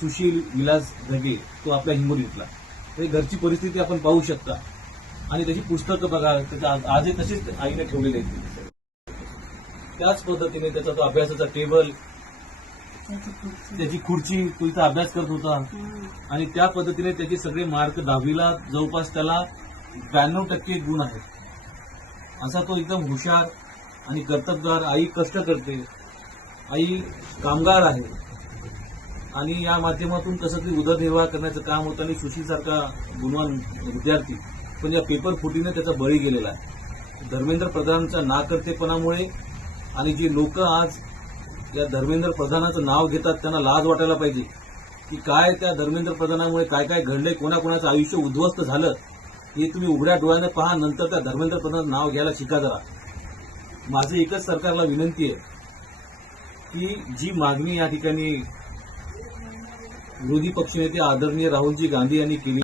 सुशील विलास ढगे, तो आपल्या हिंगोलीतला. तर घरची परिस्थिती आपण पाहू शकता आणि त्याची पुस्तकं बघा, आजही तशीच आईने ठेवलेली आहेत. त्याच पद्धतीने त्याचा तो अभ्यासाचा टेबल, त्याची खुर्ची, तो इथं अभ्यास करत होता आणि त्या पद्धतीने त्याचे सगळे मार्क 10वीला जवळपास त्याला 92% गुण आहेत. असा तो एकदम हुशार आणि कर्तबगार. आई कष्ट करते, आई कामगार आहे आणि या माध्यमातून कसं तरी उदरनिर्वाह करण्याचं काम होतं आणि सुशीलसारखा गुणवान विद्यार्थी पण या पेपर फुटीने त्याचा बळी गेलेला आहे. धर्मेंद्र प्रधानच्या नाकर्तेपणामुळे आणि जी लोक आज या धर्मेंद्र प्रधानाचं नाव घेतात त्यांना लाज वाटायला पाहिजे की काय त्या धर्मेंद्र प्रधानामुळे काय काय घडलंय, कोणाकोणाचं आयुष्य उद्ध्वस्त झालं हे तुम्ही उघड्या डोळ्याने पहा. नंतर त्या धर्मेंद्र प्रधानाचं नाव घ्यायला शिका जरा. माझं एकच सरकारला विनंती आहे की जी मागणी या ठिकाणी विरोधी पक्षनेते आदरणीय राहुलजी गांधी यांनी केली